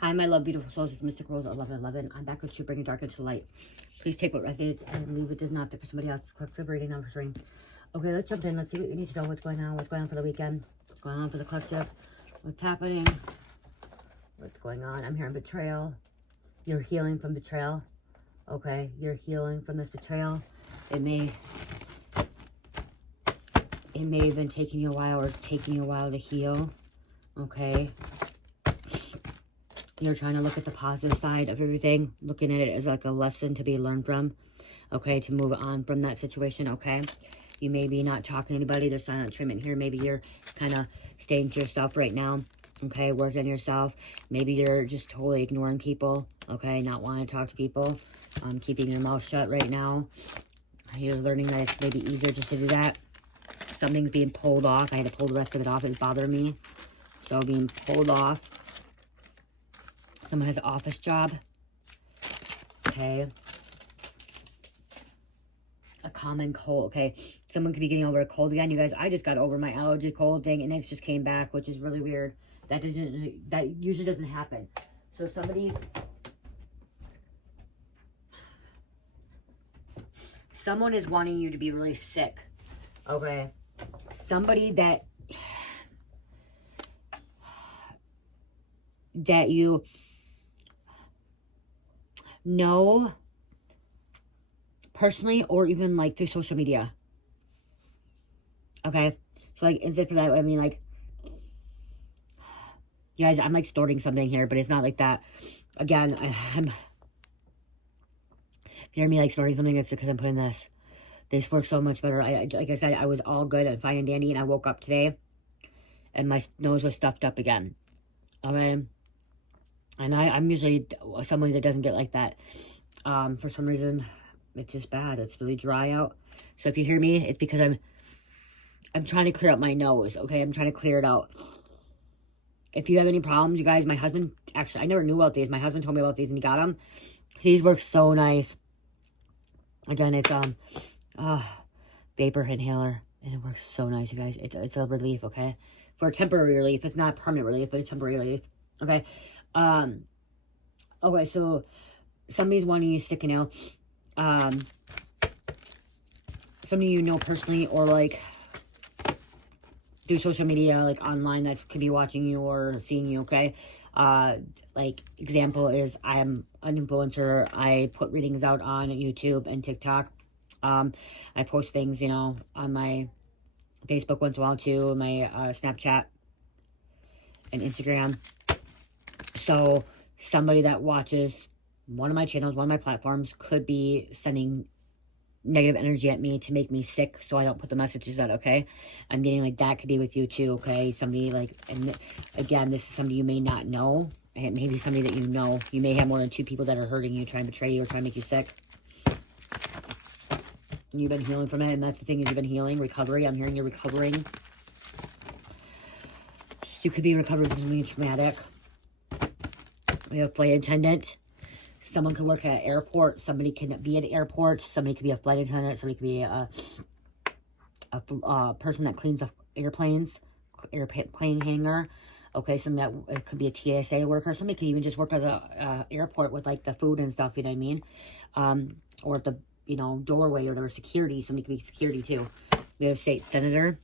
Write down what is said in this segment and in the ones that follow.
Hi, my love, beautiful souls. It's Mystic Rose 1111. I'm back with you, bringing dark into light. Please take what resonates and leave what does not fit for somebody else. Collective reading number 3. Okay, let's jump in. Let's see what you need to know. What's going on? What's going on for the weekend? What's going on for the collective? What's happening? What's going on? I'm hearing betrayal. You're healing from betrayal. Okay, you're healing from this betrayal. It may have been taking you a while, or taking you a while to heal. Okay. You're trying to look at the positive side of everything, looking at it as like a lesson to be learned from, okay, to move on from that situation, okay? You may be not talking to anybody. There's silent treatment here. Maybe you're kind of staying to yourself right now, okay, working on yourself. Maybe you're just totally ignoring people, okay, not wanting to talk to people, keeping your mouth shut right now. You're learning that it's maybe easier just to do that. Something's being pulled off. I had to pull the rest of it off. It was bothering me. So being pulled off. Someone has an office job. Okay. A common cold. Okay. Someone could be getting over a cold again. You guys, I just got over my allergy cold thing, and it just came back, which is really weird. That usually doesn't happen. So someone is wanting you to be really sick. Okay. Somebody that you know personally, or even like through social media. Okay. So like, instead for that, I mean, like, you guys, I'm like storing something here, but it's not like that. Again, I'm hear me like storing something. It's because I'm putting this works so much better. Like I said, I was all good and fine and dandy, and I woke up today and my nose was stuffed up again. Okay. And I'm usually somebody that doesn't get like that. For some reason, it's just bad. It's really dry out. So if you hear me, it's because I'm trying to clear out my nose, okay? I'm trying to clear it out. If you have any problems, you guys, my husband, actually, I never knew about these. My husband told me about these and he got them. These work so nice. Again, it's vapor inhaler, and it works so nice, you guys. It's a relief, okay? For a temporary relief. It's not permanent relief, but a temporary relief, okay? Okay, so somebody's wanting you sticking out. Somebody you know personally, or like through social media, like online, that could be watching you or seeing you, okay? Like, example is, I'm an influencer. I put readings out on YouTube and TikTok. I post things, you know, on my Facebook once in a while too, my Snapchat and Instagram. So somebody that watches one of my channels, one of my platforms, could be sending negative energy at me to make me sick, so I don't put the messages out, okay? I'm getting like that could be with you too, okay? Somebody like, and again, this is somebody you may not know, and maybe somebody that you know. You may have more than 2 people that are hurting you, trying to betray you, or trying to make you sick. And you've been healing from it, and that's the thing, is you've been healing, recovery. I'm hearing you're recovering. You could be recovering from something traumatic. We have a flight attendant. Someone could work at an airport. Somebody can be at an airport. Somebody could be a flight attendant. Somebody could be a person that cleans up airplanes, airplane hangar. Okay, somebody that it could be a TSA worker. Somebody could even just work at the airport with like the food and stuff. You know what I mean? Or at the doorway, or their security. Somebody could be security too. We have a state senator.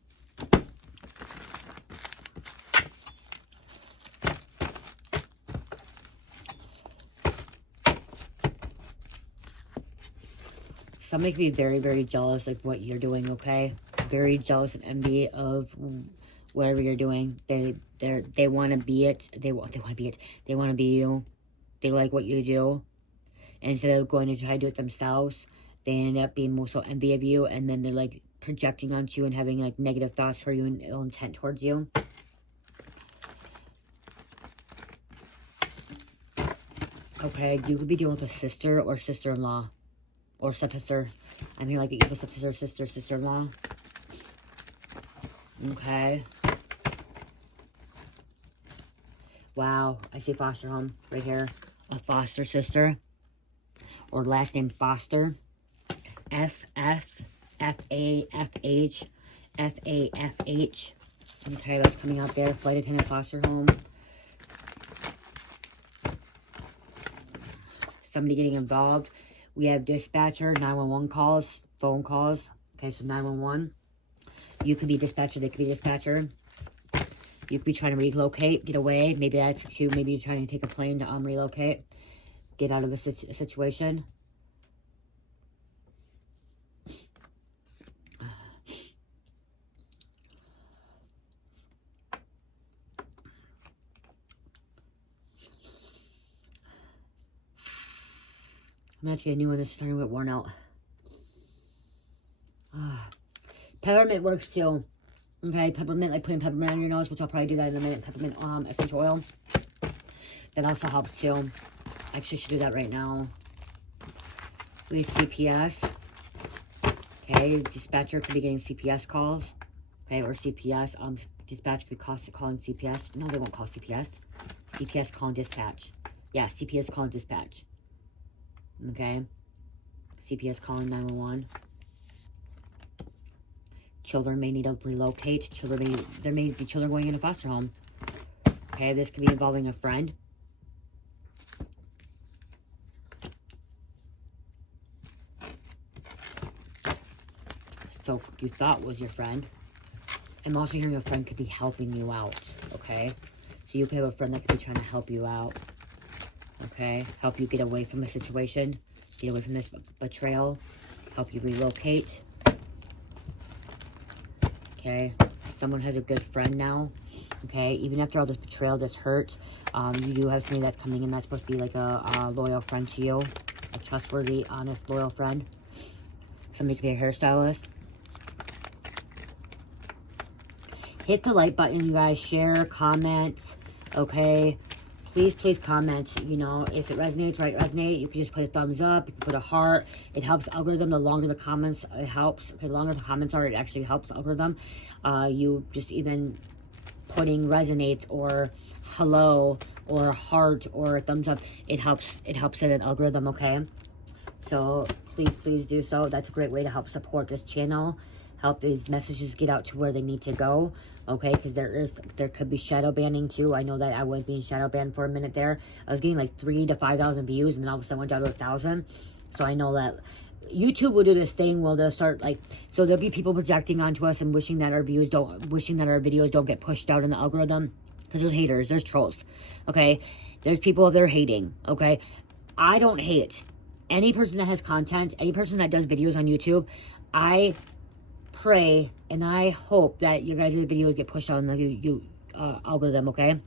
Somebody could be very, very jealous of what you're doing, okay? Very jealous and envy of whatever you're doing. They want to be it. They want to be it. They want to be you. They like what you do. And instead of going to try to do it themselves, they end up being more so envy of you, and then they're like projecting onto you and having like negative thoughts for you and ill intent towards you. Okay, you could be dealing with a sister or sister-in-law. Or stepsister. I'm here like the evil stepsister, sister, sister-in-law. Okay. Wow. I see foster home right here. A foster sister. Or last name Foster. F-F-F-A-F-H. F-A-F-H. Okay, that's coming out there. Flight attendant foster home. somebody getting involved. We have dispatcher, 911 calls, phone calls. Okay, so 911. You could be dispatcher, they could be dispatcher. You could be trying to relocate, get away. Maybe that's you. Maybe you're trying to take a plane to relocate. Get out of a situation. I'm actually a new one that's starting to get worn out. Peppermint works too. Okay, peppermint, like putting peppermint on your nose, which I'll probably do that in a minute. Peppermint essential oil. That also helps too. I actually should do that right now. We CPS. Okay, dispatcher could be getting CPS calls. Okay, or CPS. Dispatch could be calling CPS. No, they won't call CPS. CPS calling dispatch. Yeah, CPS calling dispatch. Okay. CPS calling 911. Children may need to relocate. There may be children going in a foster home. Okay, this could be involving a friend. So you thought was your friend. I'm also hearing a friend could be helping you out. Okay, so you could have a friend that could be trying to help you out. Okay, help you get away from the situation, get away from this betrayal, help you relocate. Okay, someone has a good friend now. Okay, even after all this betrayal, this hurt, you do have somebody that's coming in that's supposed to be like a loyal friend to you, a trustworthy, honest, loyal friend. Somebody could be a hairstylist. Hit the like button, you guys. Share, comment, okay? Please comment. You know, if it resonates, resonate. You can just put a thumbs up. You can put a heart. It helps algorithm. The longer the comments, it helps. Okay, the longer the comments are, it actually helps algorithm. You just even putting resonate or hello or a heart or a thumbs up. It helps in an algorithm, okay? So please do so. That's a great way to help support this channel. Help these messages get out to where they need to go. Okay, because there could be shadow banning too. I know that I was being shadow banned for a minute there. I was getting like 3,000 to 5,000 views, and then all of a sudden went down to 1,000. So I know that YouTube will do this thing where they'll start like, so there'll be people projecting onto us and wishing that our videos don't get pushed out in the algorithm. Because there's haters, there's trolls. Okay, there's people that are hating. Okay, I don't hate any person that has content, any person that does videos on YouTube. I pray and I hope that your guys' videos get pushed out in the algorithm, okay?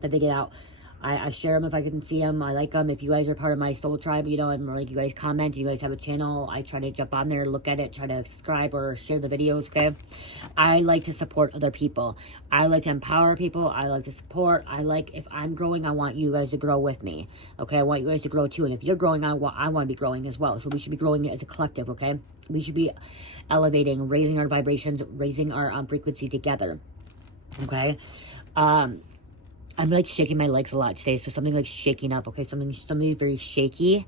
That they get out. I share them if I can see them. I like them. If you guys are part of my soul tribe, you know, and like you guys comment, you guys have a channel, I try to jump on there, look at it, try to subscribe or share the videos, okay? I like to support other people. I like to empower people. I like to support. If I'm growing, I want you guys to grow with me, okay? I want you guys to grow too. And if you're growing, I want to be growing as well. So we should be growing as a collective, okay? We should be elevating, raising our vibrations, raising our frequency together, okay? I'm like shaking my legs a lot today, so something like shaking up, okay? Something very shaky,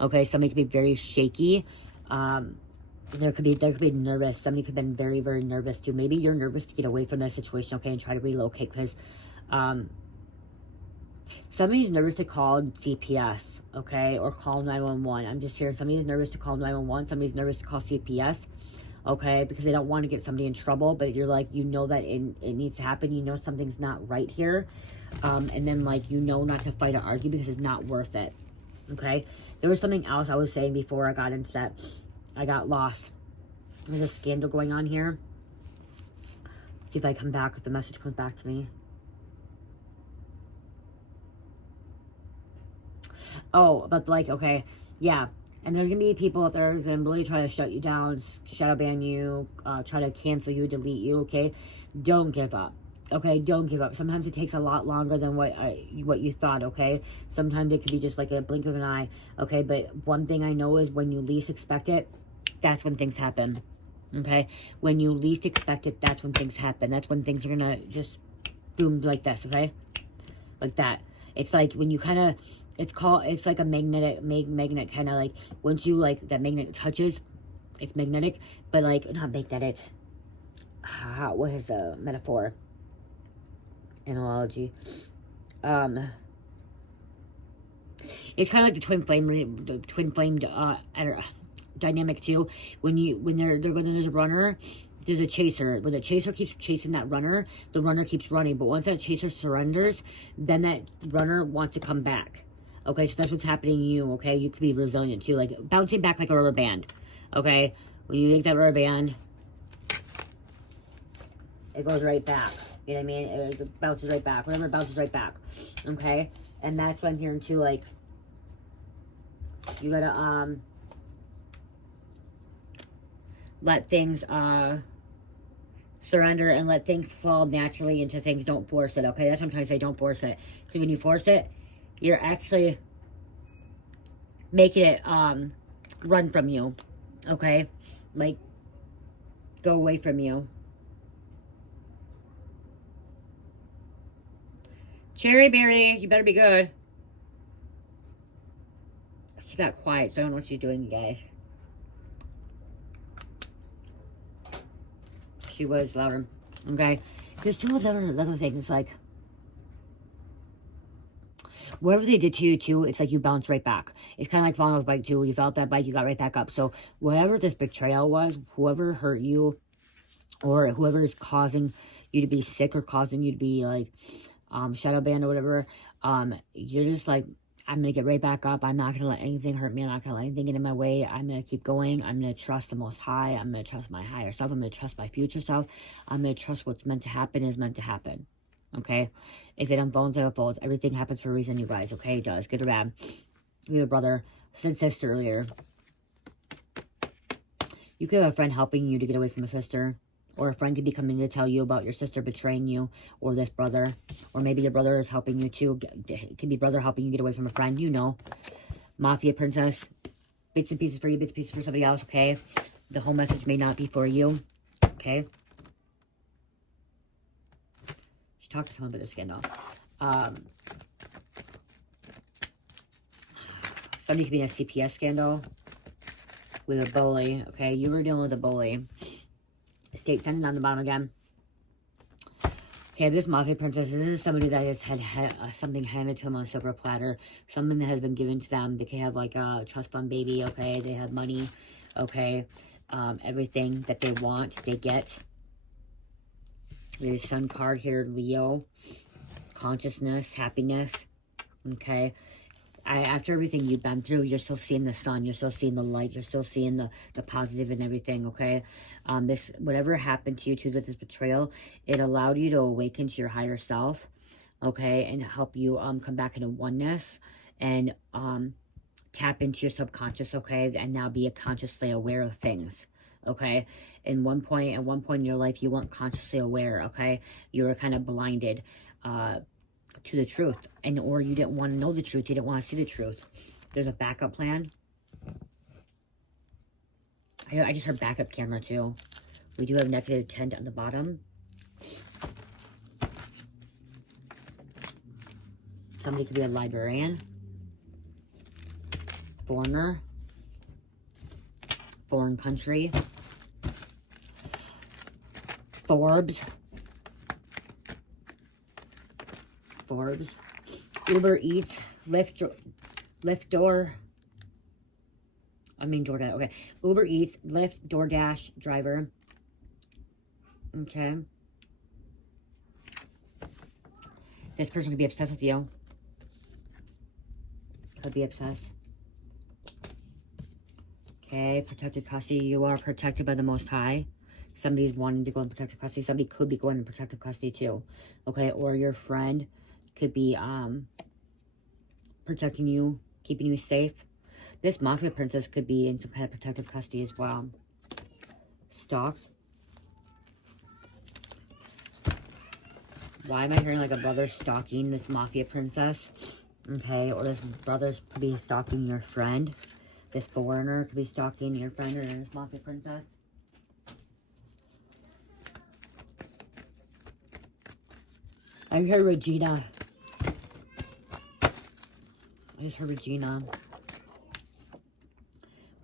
okay? Somebody could be very shaky. There could be nervous. Somebody could have been very, very nervous too. Maybe you're nervous to get away from that situation, okay, and try to relocate because somebody's nervous to call CPS, okay, or call 911. I'm just hearing somebody's nervous to call 911. Somebody's nervous to call CPS. Okay, because they don't want to get somebody in trouble, but you're like, you know that it needs to happen. You know something's not right here. And then, like, you know not to fight or argue because it's not worth it. Okay? There was something else I was saying before I got into that. I got lost. There's a scandal going on here. See if I come back, if the message comes back to me. Oh, but, like, okay, yeah. And there's going to be people out there that are going to really try to shut you down, shadow ban you, try to cancel you, delete you, okay? Don't give up, okay? Don't give up. Sometimes it takes a lot longer than what you thought, okay? Sometimes it could be just like a blink of an eye, okay? But one thing I know is when you least expect it, that's when things happen, okay? When you least expect it, that's when things happen. That's when things are going to just boom like this, okay? Like that. It's like when you kind of... It's like a magnet kind of like, once you, like, that magnet touches, it's magnetic, but, like, not magnetic. What is the metaphor? Analogy. It's kind of like the twin flame dynamic too. When there's a runner, there's a chaser. When the chaser keeps chasing that runner, the runner keeps running. But once that chaser surrenders, then that runner wants to come back. Okay, so that's what's happening to you, okay? You could be resilient too, like bouncing back like a rubber band, okay? When you take that rubber band, it goes right back. You know what I mean? It bounces right back. Whatever, it bounces right back, okay? And that's what I'm hearing too, like, you gotta, let things, surrender and let things fall naturally into things. Don't force it, okay? That's what I'm trying to say. Don't force it. Because when you force it, you're actually making it run from you, okay? Like, go away from you. Cherry Berry, you better be good. She got quiet, so I don't know what she's doing, you guys. She was louder, okay? There's two other things. It's like, whatever they did to you too, it's like you bounce right back. It's kind of like falling off a bike too. You fell off that bike, you got right back up. So whatever this betrayal was, whoever hurt you, or whoever is causing you to be sick or causing you to be like shadow banned or whatever, you're just like, I'm going to get right back up. I'm not going to let anything hurt me. I'm not going to let anything get in my way. I'm going to keep going. I'm going to trust the Most High. I'm going to trust my higher self. I'm going to trust my future self. I'm going to trust what's meant to happen is meant to happen. Okay? If it unfolds, it unfolds. Everything happens for a reason, you guys. Okay? It does. Good or bad. We have a brother. Said sister earlier. You could have a friend helping you to get away from a sister. Or a friend could be coming to tell you about your sister betraying you. Or this brother. Or maybe your brother is helping you too. It could be brother helping you get away from a friend. You know. Mafia princess. Bits and pieces for you. Bits and pieces for somebody else. Okay? The whole message may not be for you. Okay? Should talk to someone about this scandal. Somebody could be in a CPS scandal. With a bully. Okay? You were dealing with a bully. State sending on the bottom again. Okay, this Mafia princess, this is somebody that has had something handed to them on a silver platter. Something that has been given to them. They can have like a trust fund baby, okay? They have money, okay? Everything that they want, they get. There's sun card here, Leo. Consciousness, happiness, okay? After everything you've been through, you're still seeing the sun. You're still seeing the light. You're still seeing the positive and everything, okay? This, whatever happened to you too with this betrayal, it allowed you to awaken to your higher self, okay? And help you come back into oneness and tap into your subconscious, okay? And now be consciously aware of things, okay? At one point in your life, you weren't consciously aware, okay? You were kind of blinded to the truth, or you didn't want to know the truth. You didn't want to see the truth. There's a backup plan. I just heard backup camera too. We do have negative 10 on the bottom. Somebody could be a librarian, foreigner, foreign country, Forbes, Uber Eats, DoorDash, okay. Uber Eats, Lyft, DoorDash driver. Okay. This person could be obsessed with you. Could be obsessed. Okay, protected custody. You are protected by the Most High. Somebody's wanting to go in protective custody. Somebody could be going in protective custody too. Okay, or your friend could be protecting you, keeping you safe. This Mafia princess could be in some kind of protective custody as well. Stalked. Why am I hearing like a brother stalking this Mafia princess? Okay, or this brother could be stalking your friend. This foreigner could be stalking your friend or this Mafia princess. I heard Regina. I just heard Regina.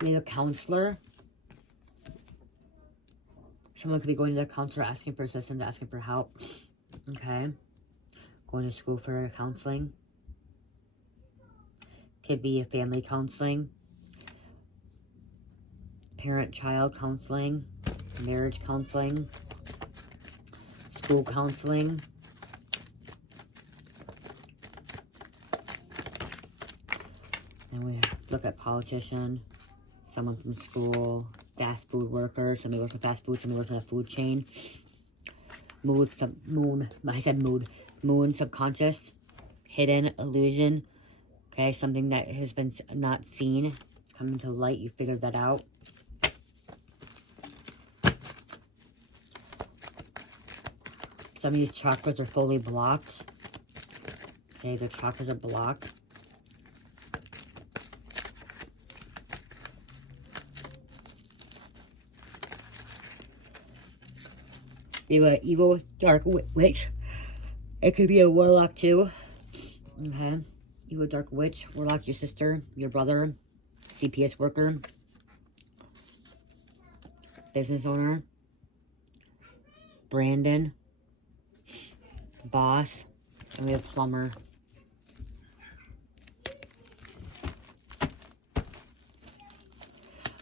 We have a counselor. Someone could be going to the counselor asking for assistance, asking for help. Okay. Going to school for counseling. Could be a family counseling, parent-child counseling, marriage counseling, school counseling. And we look at politician, someone from school, fast food worker, somebody works in fast food, somebody works in a food chain. Moon, subconscious, hidden, illusion. Okay, something that has been not seen. It's coming to light. You figured that out. Some of these chakras are fully blocked. Okay, the chakras are blocked. You have an evil, dark witch. It could be a warlock too. Okay. Evil, dark witch, warlock, your sister, your brother, CPS worker, business owner, Brandon, boss, and we have plumber.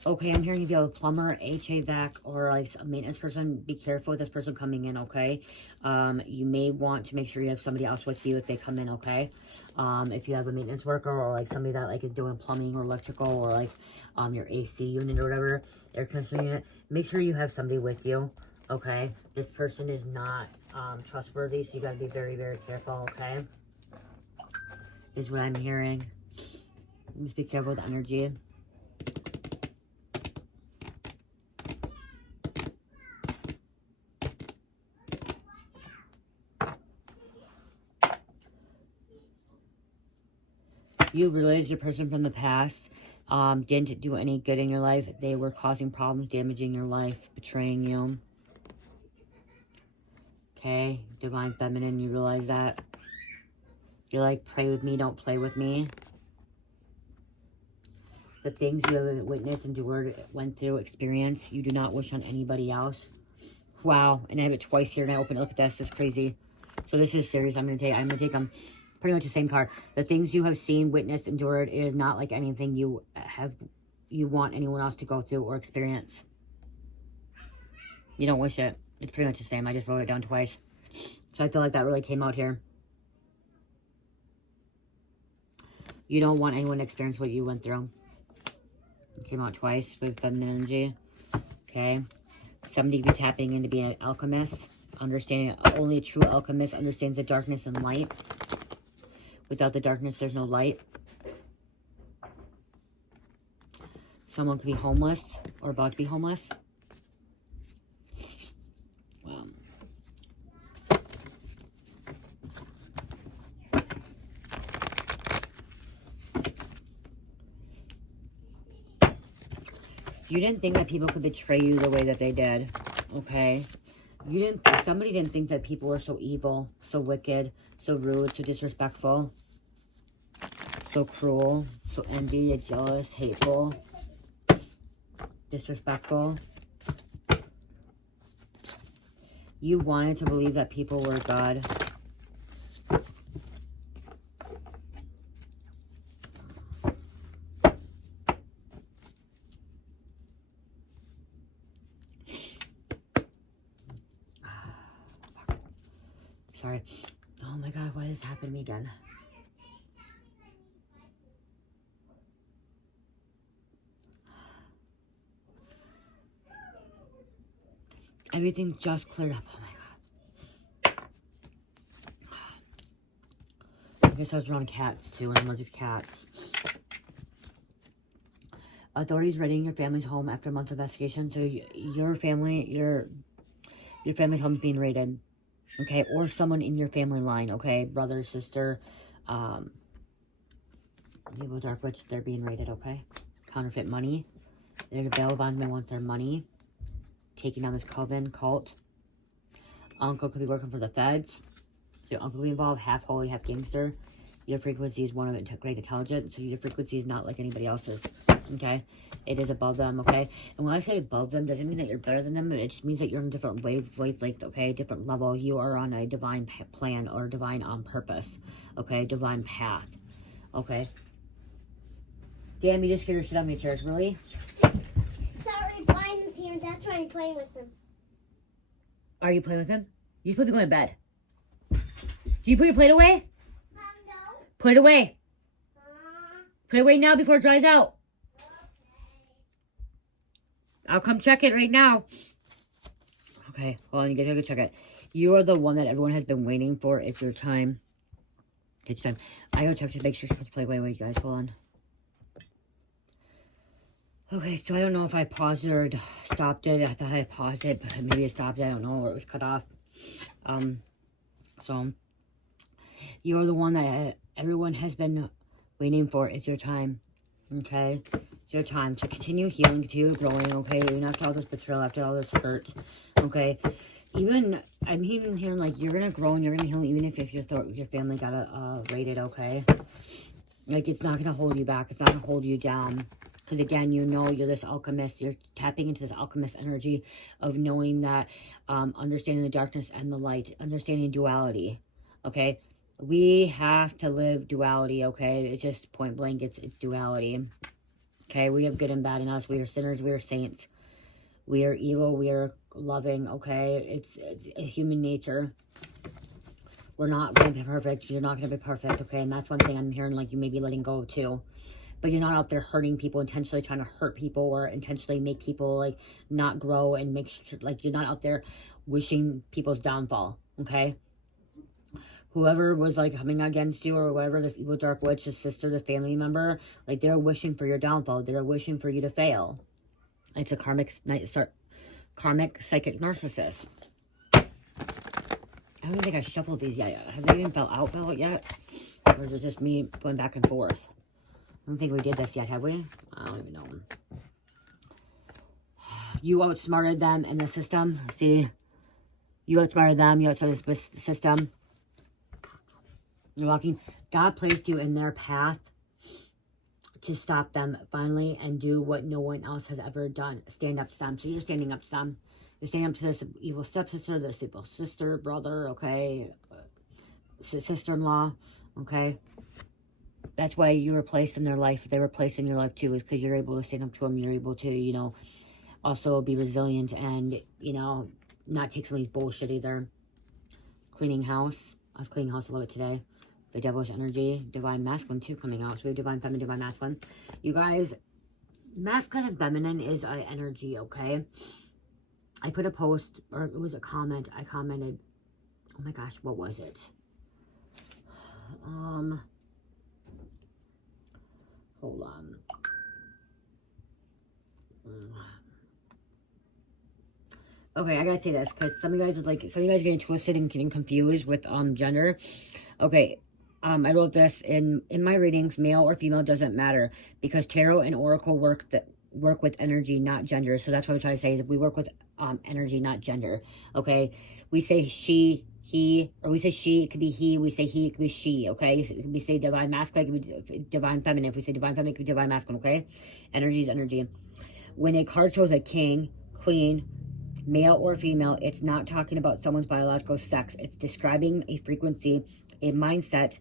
Okay, I'm hearing if you have a plumber, HVAC, or like a maintenance person, be careful with this person coming in, okay? You may want to make sure you have somebody else with you if they come in, okay? If you have a maintenance worker or like somebody that like is doing plumbing or electrical or like your AC unit or whatever, air conditioning unit, make sure you have somebody with you, okay? This person is not trustworthy, so you gotta be very, very careful, okay? Is what I'm hearing. Just be careful with energy. You realize your person from the past didn't do any good in your life. They were causing problems, damaging your life, betraying you. Okay, divine feminine, you realize that. You're like, pray with me, don't play with me. The things you have witnessed, endured, went through, experienced, you do not wish on anybody else. Wow, and I have it twice here, and I open it. Look at this, this is crazy. So this is serious. I'm gonna take them. Pretty much the same card. The things you have seen, witnessed, endured is not like anything you want anyone else to go through or experience. You don't wish it. It's pretty much the same. I just wrote it down twice. So I feel like that really came out here. You don't want anyone to experience what you went through. It came out twice with feminine energy. Okay. Somebody could be tapping in to be an alchemist. Understanding only a true alchemist understands the darkness and light. Without the darkness, there's no light. Someone could be homeless or about to be homeless. Wow. You didn't think that people could betray you the way that they did, okay? Somebody didn't think that people were so evil, so wicked, so rude, so disrespectful, so cruel, so envy, jealous, hateful, disrespectful. You wanted to believe that people were God. Sorry. Oh my God, why does this happen to me again? Everything just cleared up. Oh my God. I guess I was around cats too, and I'm allergic to cats. Authorities raiding your family's home after months of investigation. So your family's home is being raided. Okay, or someone in your family line, okay? Brother, sister, evil dark witch, they're being raided, okay? Counterfeit money. There's a bail bondman wants their money. Taking down this coven cult. Uncle could be working for the feds. Your uncle will be involved, half holy, half gangster. Your frequency is one of great intelligence, so your frequency is not like anybody else's, okay? It is above them, okay? And when I say above them, doesn't mean that you're better than them. It just means that you're on a different wavelength, okay? Different level. You are on a divine plan or divine purpose, okay? Divine path, okay? Damn, you just scared the shit out of me, Cherish. Really? Sorry, Brian's here. That's why I'm playing with him. Are you playing with him? You supposed to be going to bed. Do you put your plate away? No. Put it away. Put it away now before it dries out. I'll come check it right now. Okay, hold on, you guys gotta go check it. You are the one that everyone has been waiting for. It's your time. It's time. I gotta check to make sure it's play. Wait, guys, hold on. Okay, so I don't know if I paused it or stopped it. I thought I paused it, but maybe I stopped it. I don't know, or it was cut off. So you're the one that everyone has been waiting for. It's your time. Okay? It's your time to continue healing, continue growing, okay? Even after all this betrayal, after all this hurt, okay? I'm even hearing, like, you're gonna grow and you're gonna heal, even if your family got raided, okay? Like, it's not gonna hold you back. It's not gonna hold you down. Because, again, you know you're this alchemist. You're tapping into this alchemist energy of knowing that, understanding the darkness and the light, understanding duality, okay? We have to live duality, okay? It's just point blank, it's duality, okay? We have good and bad in us. We are sinners, we are saints. We are evil, we are loving, okay? It's human nature. We're not going to be perfect. You're not going to be perfect, okay? And that's one thing I'm hearing, like, you may be letting go of, too. But you're not out there hurting people, intentionally trying to hurt people or intentionally make people, like, not grow and make sure, like, you're not out there wishing people's downfall, okay? Whoever was, like, coming against you or whatever, this evil dark witch, the sister, the family member, like, they're wishing for your downfall. They're wishing for you to fail. It's a karmic psychic narcissist. I don't think I shuffled these yet. Have they even fell out yet? Or is it just me going back and forth? I don't think we did this yet, have we? I don't even know. You outsmarted them in the system. See? You outsmarted them. You outsmarted the system. You're walking. God placed you in their path to stop them finally and do what no one else has ever done. Stand up to them. So you're standing up to them. You're standing up to this evil stepsister, this evil sister, brother, okay? Sister-in-law, okay? That's why you were placed in their life. They were placed in your life too, is because you're able to stand up to them. You're able to, you know, also be resilient and, you know, not take somebody's bullshit either. Cleaning house. I was cleaning house a little bit today. The devilish energy. Divine masculine too coming out. So we have divine feminine, divine masculine. You guys, masculine and feminine is an energy, okay? I put a post, or it was a comment. I commented. Oh my gosh, what was it? Hold on. Okay, I gotta say this because some of you guys are getting twisted and getting confused with gender. Okay, I wrote this in my readings. Male or female doesn't matter because tarot and oracle work with energy, not gender. So that's what I'm trying to say is we work with energy, not gender. Okay, we say she, he, or we say she, it could be he. We say he, it could be she. Okay, we say divine masculine, it could be divine feminine. If we say divine feminine, it could be divine masculine. Okay, energy is energy. When a card shows a king, queen, male or female, it's not talking about someone's biological sex. It's describing a frequency, a mindset,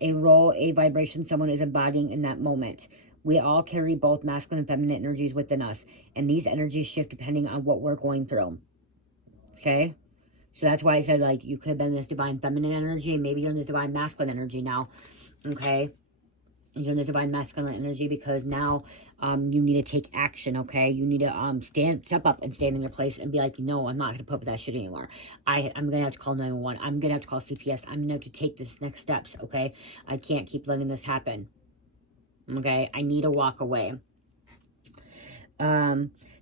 a role, a vibration someone is embodying in that moment. We all carry both masculine and feminine energies within us, and these energies shift depending on what we're going through. Okay? So that's why I said, like, you could have been this divine feminine energy, and maybe you're in this divine masculine energy now. Okay? You're in this divine masculine energy because now you need to take action, okay? You need to step up and stand in your place and be like, no, I'm not going to put up with that shit anymore. I'm going to have to call 911. I'm going to have to call CPS. I'm going to have to take this next steps, okay? I can't keep letting this happen, okay? I need to walk away.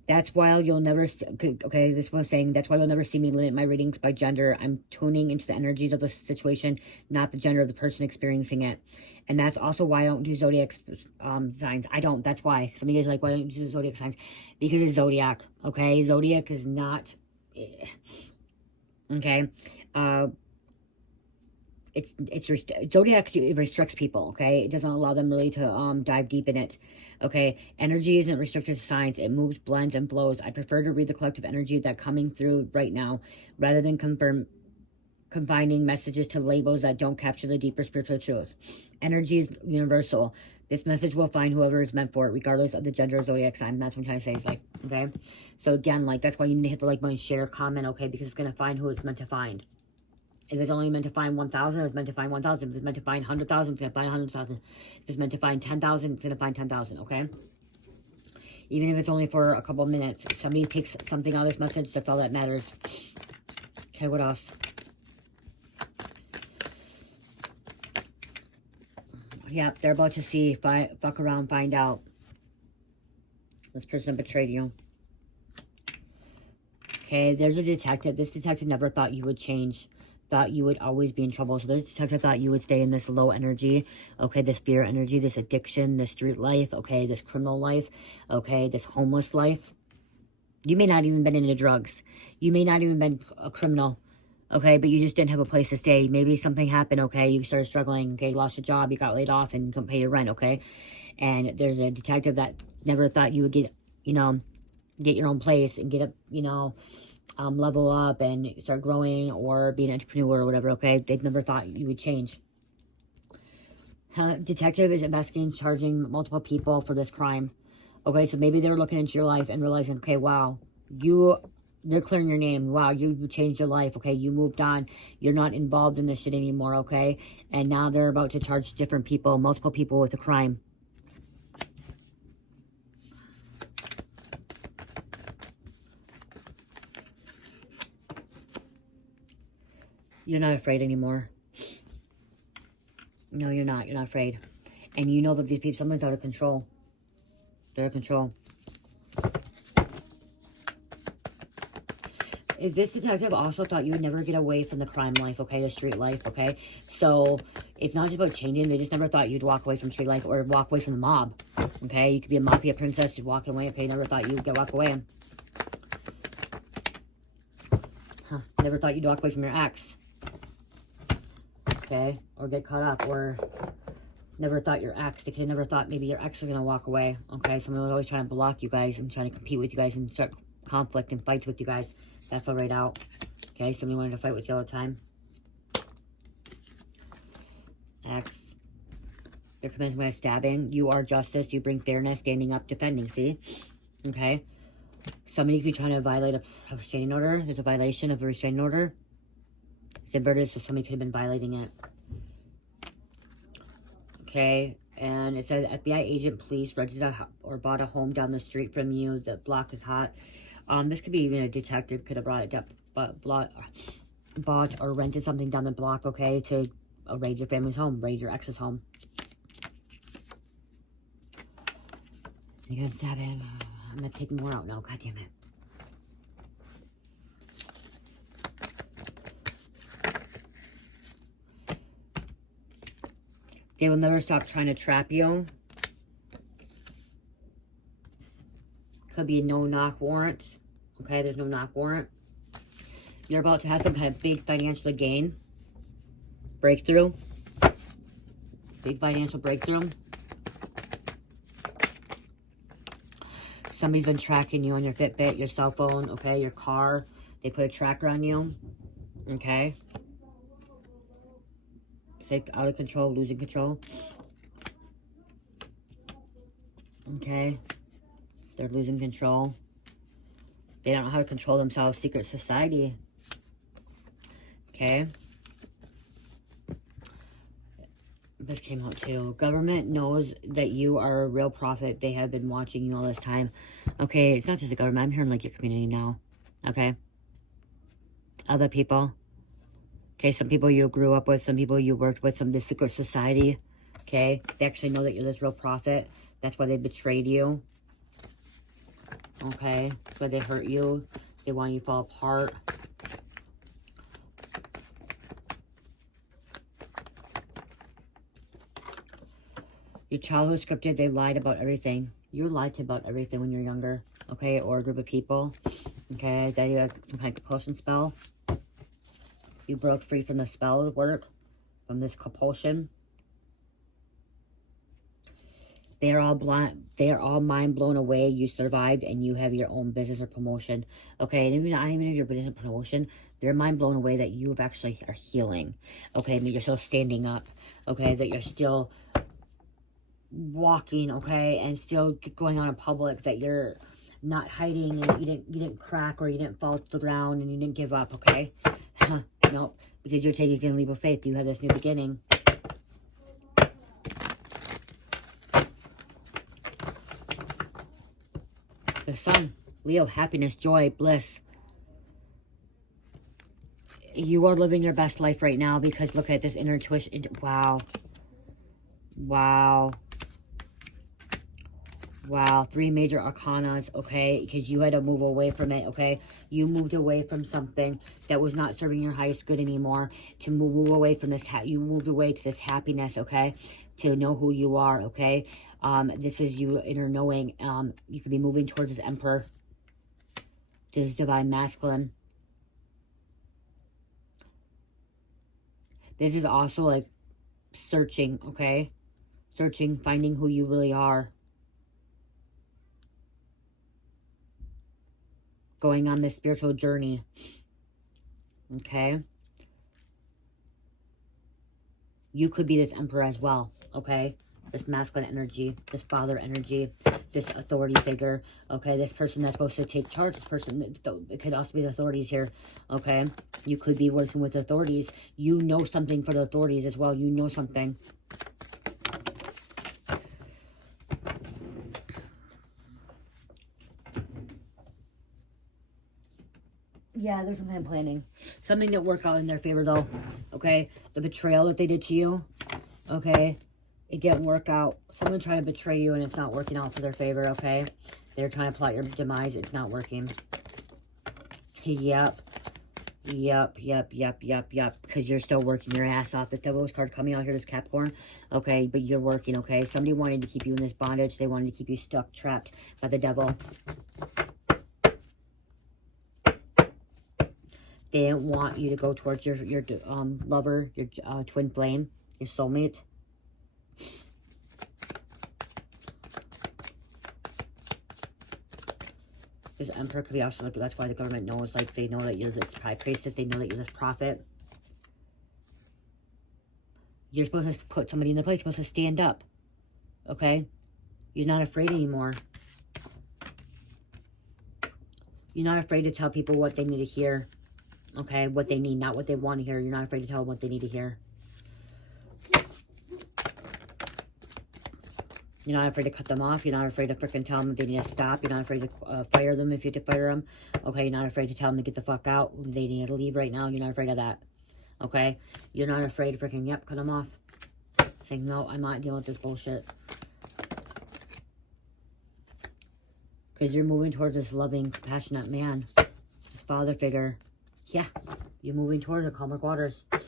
That's why you'll never, okay, this was saying, that's why you'll never see me limit my readings by gender. I'm tuning into the energies of the situation, not the gender of the person experiencing it. And that's also why I don't do zodiac signs. I don't. That's why. Some of you guys are like, why don't you do zodiac signs? Because it's zodiac, okay? Zodiac is not, okay? Zodiac restricts people, okay? It doesn't allow them really to dive deep in it, okay? Energy isn't restricted to science. It moves, blends, and flows. I prefer to read the collective energy that's coming through right now rather than confining messages to labels that don't capture the deeper spiritual truth. Energy is universal. This message will find whoever is meant for it, regardless of the gender or zodiac sign. That's what I'm trying to say. Is like, okay? So again, like, that's why you need to hit the like button, share, comment, okay? Because it's going to find who it's meant to find. If it's only meant to find 1,000, it's meant to find 1,000. If it's meant to find 100,000, it's going to find 100,000. If it's meant to find 10,000, it's going to find 10,000, okay? Even if it's only for a couple of minutes. If somebody takes something out of this message, that's all that matters. Okay, what else? Yeah, they're about to see, fuck around, find out. This person betrayed you. Okay, there's a detective. This detective never thought you would change. Thought you would always be in trouble. So this detective thought you would stay in this low energy. Okay, this fear energy, this addiction, this street life. Okay, this criminal life. Okay, this homeless life. You may not even been into drugs. You may not even been a criminal. Okay, but you just didn't have a place to stay. Maybe something happened, okay? You started struggling, okay? You lost a job, you got laid off, and you couldn't pay your rent, okay? And there's a detective that never thought you would get, you know, get your own place and get up, you know, level up and start growing or be an entrepreneur or whatever, okay? They never thought you would change. Detective is investigating, charging multiple people for this crime. Okay, so maybe they're looking into your life and realizing, okay, wow, they're clearing your name. Wow, you changed your life, okay? You moved on. You're not involved in this shit anymore, okay? And now they're about to charge different people, multiple people with a crime. You're not afraid anymore. No, you're not. You're not afraid. And you know that these people, someone's out of control. They're out of control. Is this detective also thought you would never get away from the crime life, okay? The street life, okay? So, it's not just about changing. They just never thought you'd walk away from street life or walk away from the mob, okay? You could be a mafia princess, you'd walk away, okay? Never thought you'd walk away. Huh. Never thought you'd walk away from your ex. Okay? Or get caught up, or never thought your ex. They could have never thought maybe your ex was going to walk away, okay? Someone was always trying to block you guys and trying to compete with you guys and start conflict and fights with you guys. That fell right out. Okay, somebody wanted to fight with you all the time. X. You're committed by stabbing. You are justice. You bring fairness, standing up, defending. See? Okay. Somebody could be trying to violate a restraining order. There's a violation of a restraining order. It's inverted, so somebody could have been violating it. Okay. And it says FBI agent, police, registered or bought a home down the street from you. The block is hot. This could be even a detective could have bought or rented something down the block, okay, to raid your family's home, raid your ex's home. You gotta stab him. I'm gonna take more out now, god damn it. They will never stop trying to trap you. Could be a no-knock warrant. Okay, there's no knock warrant. You're about to have some kind of big financial gain. Breakthrough. Big financial breakthrough. Somebody's been tracking you on your Fitbit, your cell phone, okay, your car. They put a tracker on you. Okay. It's like out of control, losing control. Okay. They're losing control. They don't know how to control themselves. Secret society. Okay. This came out too. Government knows that you are a real prophet. They have been watching you all this time. Okay, it's not just the government. I'm hearing like your community now. Okay. Other people. Okay, some people you grew up with. Some people you worked with. Some of the secret society. Okay. They actually know that you're this real prophet. That's why they betrayed you. Okay, so they hurt you. They want you to fall apart. Your childhood scripted. They lied about everything. You lied to about everything when you're younger. Okay, or a group of people. Okay, that you had some kind of compulsion spell. You broke free from the spell of work. From this compulsion. They are all blind. They are all mind blown away. You survived and you have your own business or promotion. Okay, and not even your business or promotion, they're mind blown away that you actually are healing. Okay, that you're still standing up. Okay, that you're still walking, okay, and still going on in public, that you're not hiding, and you didn't crack, or you didn't fall to the ground, and you didn't give up, okay? Nope, because you're taking a leap of faith. You have this new beginning. The Sun, Leo, happiness, joy, bliss. You are living your best life right now, because look at this inner intuition. Wow. Wow. Wow. 3 major arcanas, okay? Because you had to move away from it, okay? You moved away from something that was not serving your highest good anymore. To move away from this, you moved away to this happiness, okay? To know who you are, okay? This is you inner knowing. You could be moving towards this Emperor. This divine masculine. This is also like searching, okay? Searching, finding who you really are. Going on this spiritual journey. Okay? You could be this Emperor as well, okay? This masculine energy, this father energy, this authority figure, okay? This person that's supposed to take charge, this person, it could also be the authorities here, okay? You could be working with authorities. You know something for the authorities as well. You know something. Yeah, there's something I'm planning. Something that worked out in their favor, though. Okay? The betrayal that they did to you. Okay? It didn't work out. Someone tried to betray you, and it's not working out for their favor, okay? They're trying to plot your demise. It's not working. Yep. Yep. Because you're still working your ass off. This Devil's card coming out here, this Capricorn. Okay? But you're working, okay? Somebody wanted to keep you in this bondage. They wanted to keep you stuck, trapped by the devil. They didn't want you to go towards your lover, your twin flame, your soulmate. This Emperor could be also, like, that's why the government knows, like, they know that you're this high priestess. They know that you're this prophet. You're supposed to put somebody in the place. You're supposed to stand up. Okay? You're not afraid anymore. You're not afraid to tell people what they need to hear. Okay, what they need, not what they want to hear. You're not afraid to tell them what they need to hear. You're not afraid to cut them off. You're not afraid to freaking tell them that they need to stop. You're not afraid to fire them if you have to fire them. Okay, you're not afraid to tell them to get the fuck out. They need to leave right now. You're not afraid of that. Okay? You're not afraid to freaking, yep, cut them off. Saying, no, I'm not dealing with this bullshit. Because you're moving towards this loving, compassionate man. This father figure. Yeah, you're moving towards the calmer waters. You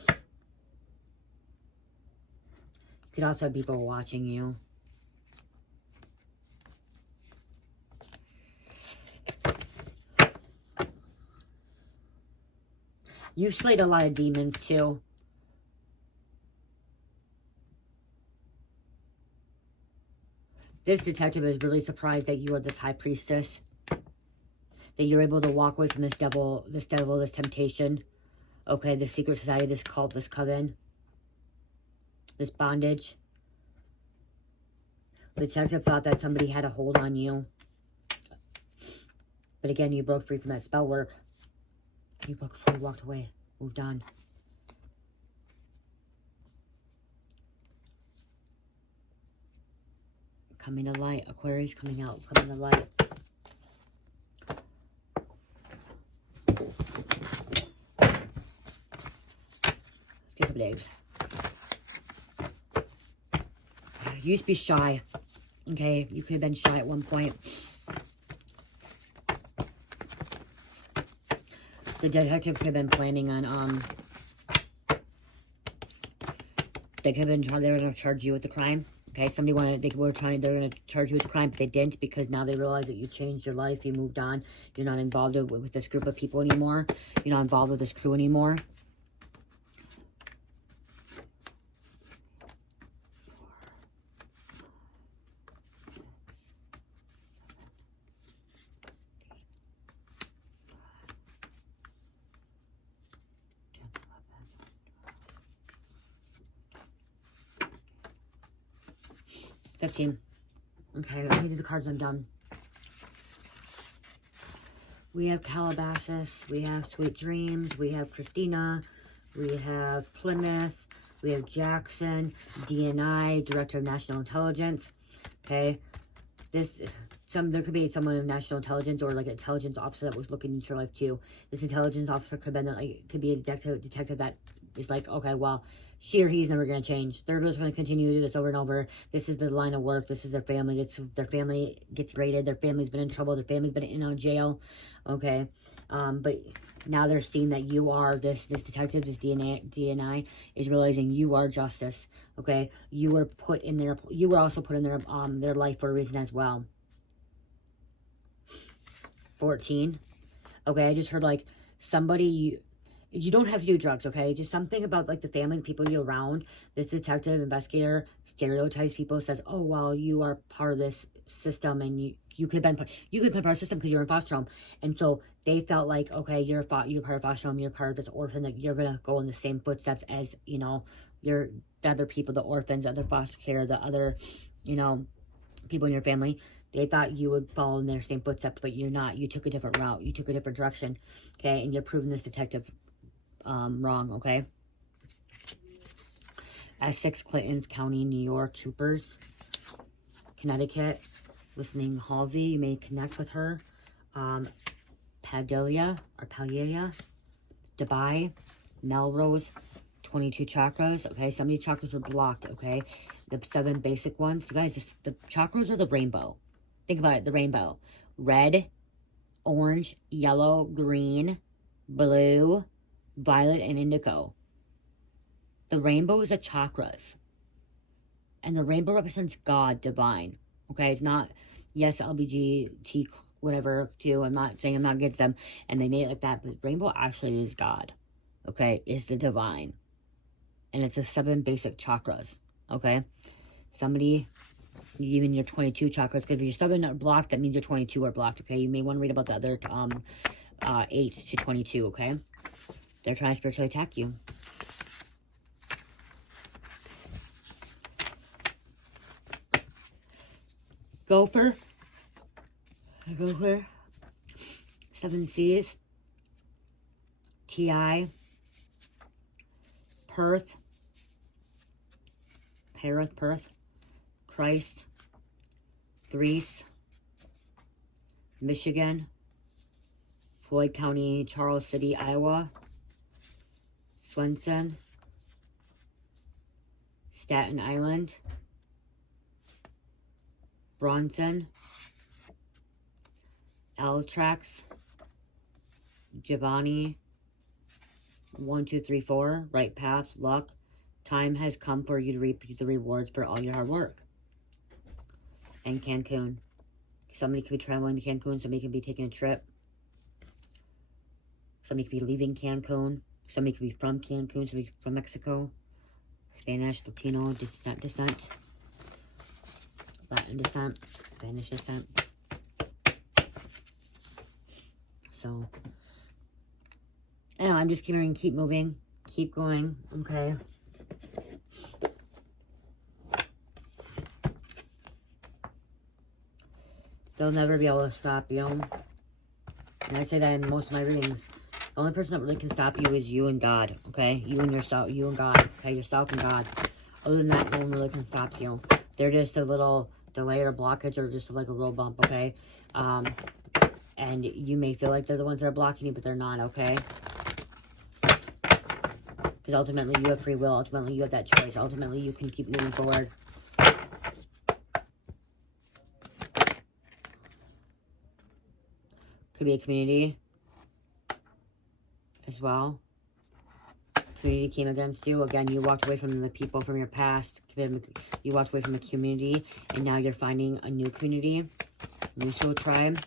could also have people watching you. You've slayed a lot of demons too. This detective is really surprised that you are this high priestess. That you're able to walk away from this devil, this temptation. Okay, this secret society, this cult, this coven. This bondage. The detective thought that somebody had a hold on you. But again, you broke free from that spell work. You broke free, walked away, moved on. Coming to light. Aquarius coming out, coming to light. Pick up eggs. You used to be shy. Okay, you could have been shy at one point. The detective could have been planning on they could have been trying, they were gonna charge you with the crime. Okay, they were gonna charge you with the crime, but they didn't, because now they realize that you changed your life, you moved on, you're not involved with this group of people anymore, you're not involved with this crew anymore. 15. Okay, let me do the cards. I'm done. We have Calabasas. We have Sweet Dreams. We have Christina. We have Plymouth. We have Jackson. DNI, Director of National Intelligence. Okay. There could be someone of national intelligence or like an intelligence officer that was looking into your life too. This intelligence officer could be a detective that is like, okay, well, she or he's never going to change. They're just going to continue to do this over and over. This is the line of work. This is their family. Their family gets raided. Their family's been in trouble. Their family's been in on jail. Okay. But now they're seeing that you are this detective, this DNI is realizing you are justice. Okay. You were also put in their life for a reason as well. 14. Okay. I just heard like somebody, you don't have to do drugs, okay? Just something about, like, the family, the people you're around. This detective, investigator, stereotypes people, says, oh, well, you are part of this system, and you could have been part of the system because you're in foster home. And so they felt like, okay, you're part of foster home, you're part of this orphan, that you're going to go in the same footsteps as, you know, the other people, the orphans, the other foster care, the other, you know, people in your family. They thought you would follow in their same footsteps, but you're not. You took a different route. You took a different direction, okay? And you're proving this detective wrong, okay? Essex, Clinton's County, New York, Troopers, Connecticut, listening Halsey, you may connect with her. Padilla, Dubai, Melrose, 22 chakras, okay? Some of these chakras were blocked, okay? The 7 basic ones. You guys, the chakras are the rainbow. Think about it, the rainbow. Red, orange, yellow, green, blue, violet, and indigo. The rainbow is the chakras. And the rainbow represents God, divine. Okay, it's not, yes, LBGT, whatever, too. I'm not saying I'm not against them. And they made it like that. But rainbow actually is God. Okay, is the divine. And it's the 7 basic chakras. Okay? Somebody, even your 22 chakras, because if your 7 are blocked, that means your 22 are blocked. Okay, you may want to read about the other 8 to 22. Okay? They're trying to spiritually attack you. Gopher. 7 C's. TI. Perth. Christ. Greece. Michigan. Floyd County, Charles City, Iowa. Swenson, Staten Island, Bronson, L-Trax, Giovanni, 1, 2, 3, 4, right path, luck. Time has come for you to reap the rewards for all your hard work. And Cancun. Somebody could be traveling to Cancun. Somebody could be taking a trip. Somebody could be leaving Cancun. Somebody could be from Cancun, somebody from Mexico, Spanish, Latino descent, Latin descent, Spanish descent. So, anyway, I'm just going to keep moving, keep going, okay? They'll never be able to stop you. And I say that in most of my readings. The only person that really can stop you is you and God, okay? You and yourself, you and God, okay? Yourself and God. Other than that, no one really can stop you. They're just a little delay or blockage or just like a road bump, okay? And you may feel like they're the ones that are blocking you, but they're not, okay? Because ultimately, you have free will. Ultimately, you have that choice. Ultimately, you can keep moving forward. Could be a community as well. Community came against you. Again, you walked away from the people from your past. You walked away from the community, and now you're finding a new community. New soul tribe.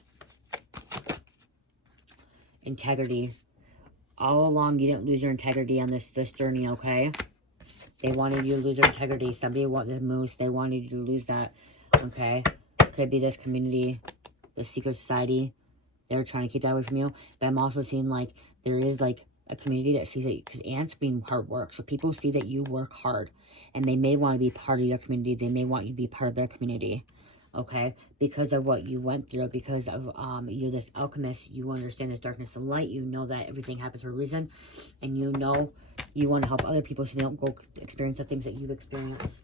Integrity. All along, you didn't lose your integrity on this journey, okay? They wanted you to lose your integrity. Somebody wanted the moose. They wanted you to lose that, okay? Could be this community, the secret society. They're trying to keep that away from you. But I'm also seeing, like, there is, like, a community that sees it, because ants mean hard work. So people see that you work hard, and they may want to be part of your community. They may want you to be part of their community, okay? Because of what you went through, because of you're this alchemist. You understand this darkness and light. You know that everything happens for a reason, and you know you want to help other people so they don't go experience the things that you've experienced.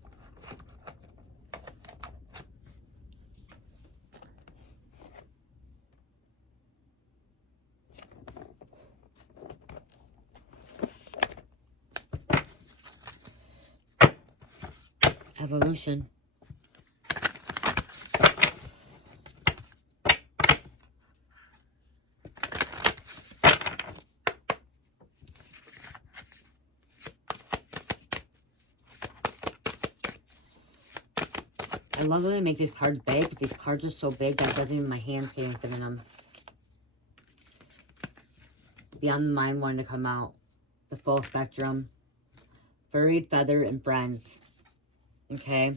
Evolution. I love when they make these cards big, but these cards are so big that it doesn't even, my hands can't even fit in them. Beyond the Mind wanted to come out. The Full Spectrum. Furried Feather and Friends. Okay.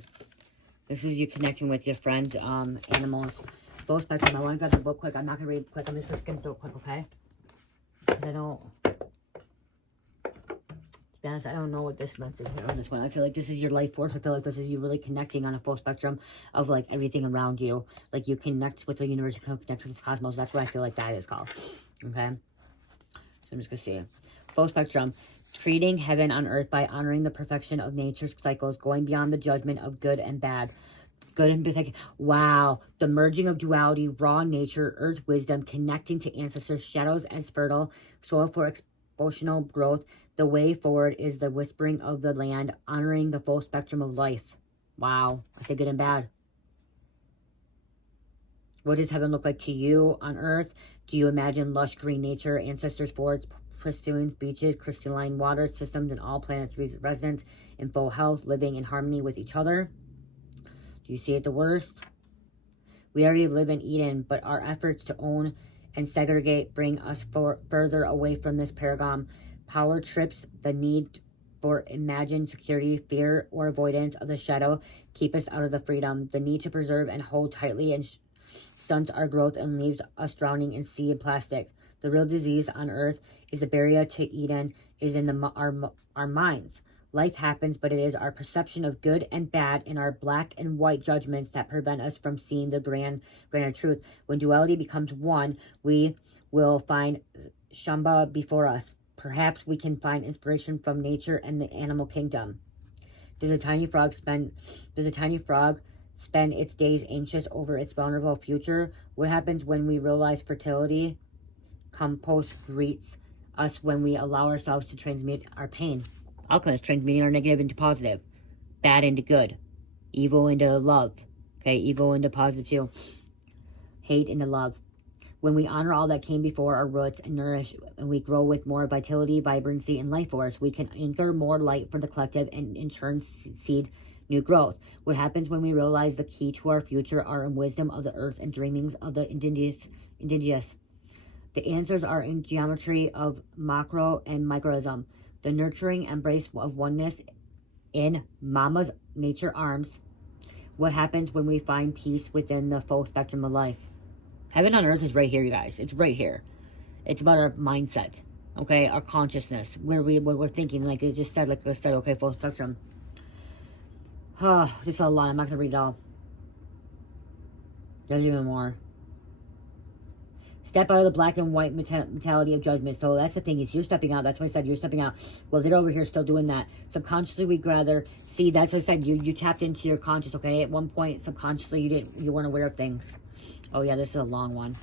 This is you connecting with your friends, animals. Full Spectrum. I want to grab the book quick. I'm not going to read it quick. I'm just going to skim through it quick, okay? I don't... To be honest, I don't know what this message is on this one. I feel like this is your life force. I feel like this is you really connecting on a full spectrum of, like, everything around you. Like, you connect with the universe, you connect with the cosmos. That's what I feel like that is called. Okay? So I'm just going to see. Full spectrum. Treating heaven on earth by honoring the perfection of nature's cycles, going beyond the judgment of good and bad. Good and bad. Wow. The merging of duality, raw nature, earth wisdom, connecting to ancestors, shadows as fertile, soil for exponential growth. The way forward is the whispering of the land, honoring the full spectrum of life. Wow. I say good and bad. What does heaven look like to you on earth? Do you imagine lush green nature, ancestors' forests, pristine beaches, crystalline water systems, and all planets residents in full health, living in harmony with each other? Do you see it the worst? We already live in Eden, but our efforts to own and segregate bring us further away from this paradigm. Power trips, the need for imagined security, fear, or avoidance of the shadow keep us out of the freedom. The need to preserve and hold tightly and stunts our growth and leaves us drowning in sea and plastic. The real disease on earth is a barrier to Eden, is in our minds. Life happens, but it is our perception of good and bad and our black and white judgments that prevent us from seeing the grander truth. When duality becomes one, we will find Shamba before us. Perhaps we can find inspiration from nature and the animal kingdom. Does a tiny frog spend its days anxious over its vulnerable future? What happens when we realize fertility? Compost greets us when we allow ourselves to transmute our pain. Alchemists transmuting our negative into positive, bad into good, evil into love. Okay, evil into positive too, hate into love. When we honor all that came before our roots and nourish, and we grow with more vitality, vibrancy, and life force, we can anchor more light for the collective and in turn seed new growth. What happens when we realize the key to our future are in wisdom of the earth and dreamings of the indigenous? The answers are in geometry of macro and microism. The nurturing embrace of oneness in Mama's nature arms. What happens when we find peace within the full spectrum of life? Heaven on earth is right here, you guys. It's right here. It's about our mindset, okay? Our consciousness, what we're thinking. Like it just said, okay, full spectrum. This is a lot. I'm not going to read it all. There's even more. Step out of the black and white mentality of judgment. So that's the thing, is you're stepping out. That's why I said you're stepping out. Well, they're over here still doing that. Subconsciously, we'd rather see. That's what I said. You tapped into your conscious. Okay, at one point, subconsciously, you weren't aware of things. Oh yeah, this is a long one.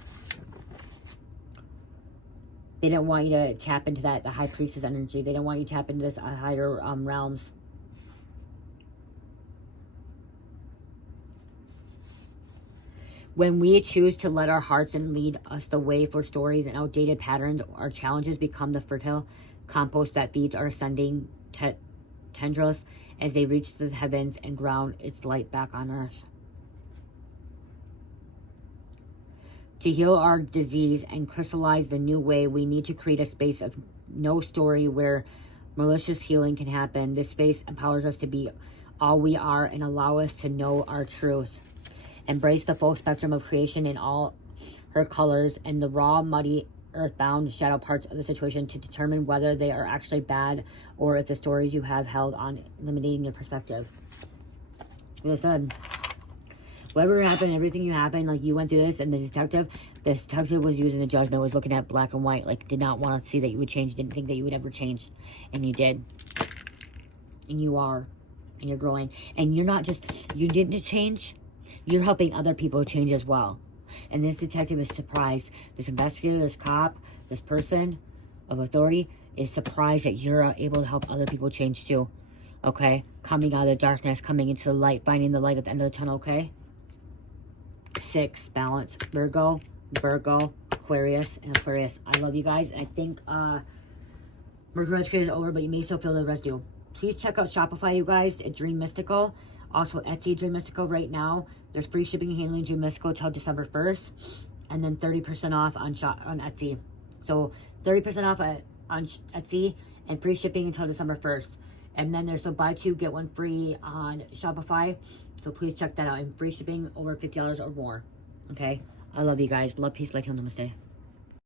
They didn't want you to tap into the high priestess energy. They didn't want you to tap into this higher realms. When we choose to let our hearts and lead us the way for stories and outdated patterns, our challenges become the fertile compost that feeds our ascending tendrils as they reach the heavens and ground its light back on earth. To heal our disease and crystallize the new way, we need to create a space of no story where malicious healing can happen. This space empowers us to be all we are and allow us to know our truth. Embrace the full spectrum of creation in all her colors and the raw, muddy earthbound shadow parts of the situation to determine whether they are actually bad or if the stories you have held on limiting your perspective. Like I said, whatever happened, everything you happened, like you went through this, and the detective was using the judgment, was looking at black and white, like did not want to see that you would change, didn't think that you would ever change, and you did. And you are, and you're growing, and you're not just, you didn't change, you're helping other people change as well. And this detective is surprised, this investigator, this cop, this person of authority is surprised that you're able to help other people change too. Okay? Coming out of the darkness, coming into the light, finding the light at the end of the tunnel, okay? 6, balance, Virgo, Aquarius, and Aquarius. I love you guys. I think Mercury retrograde is over, but you may still feel the residue. Please check out Shopify, you guys, at Dream Mystical. Also, Etsy, Dream Mystical right now. There's free shipping and handling Dream Mystical till December 1st. And then 30% off on Etsy. So, 30% off on Etsy and free shipping until December 1st. And then there's buy 2, get 1 free on Shopify. So, please check that out. And free shipping over $50 or more. Okay? I love you guys. Love, peace, light, heal, namaste.